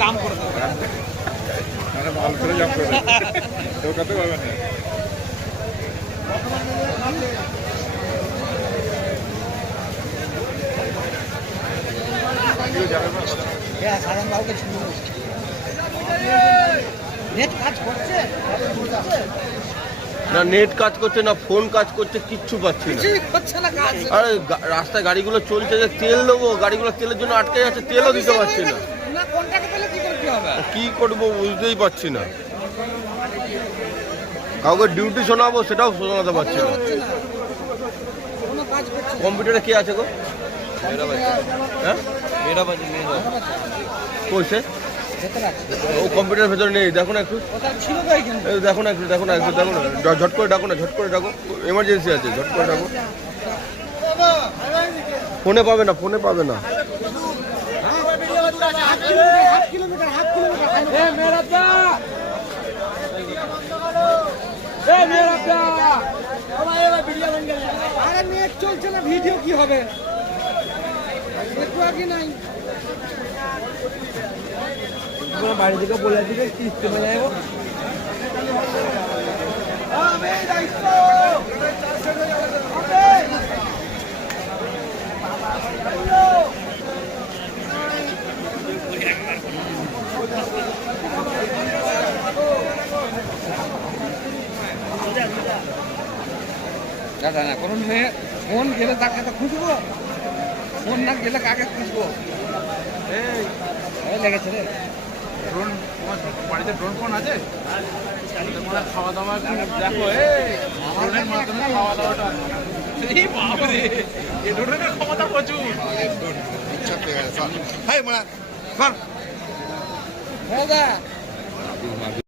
জাম করে দেবো ভালো করে জাম করে ঢোকাতে পারবে না। না নেট কাজ করছে না ফোন কাজ করছে, কিচ্ছু পাচ্ছি না। আরে রাস্তায় গাড়িগুলো চলছে, যে তেল দেবো, গাড়িগুলো তেলের জন্য আটকে যাচ্ছে, তেলও দিতে পারছি না। কি করবো বুঝতেই পারছি না। কাউকে ডিউটি শোনাবো, সেটাও শোনাতে পারছি না। কম্পিউটারে কে আছে গো? হ্যাঁ কইছে ও কম্পিউটারের ভেতরে নেই। দেখো না একটু, দেখো না একটু, দেখো না একটু, দেখো না, ঝট করে ডাকো না, ঝট করে ডাকো, এমার্জেন্সি আছে, ঝট করে ডাকো। ফোনে পাবে না, ফোনে পাবে না। চলছে না, ভিডিও কি হবে? বাড়ি থেকে বলে দিবে কিস্তি মেলে যাবো। দাদা না কোনো মেয়ে ফোন গেলে তাকে তো খুঁজবো, ফোন না গেলে কাকে খুঁজবো? এই লেগেছে রে ড্রোন। তোমার বাড়িতে ড্রোন ফোন আছে? তোমার খাওয়া দাওয়া দেখো, ড্রোনের মাধ্যমে খাওয়া দাওয়াটা। এই বাবারে, এই ড্রোনের ক্ষমতা প্রচুর। ইচ্ছা পেয়ে গেছে। হাই মারা সর।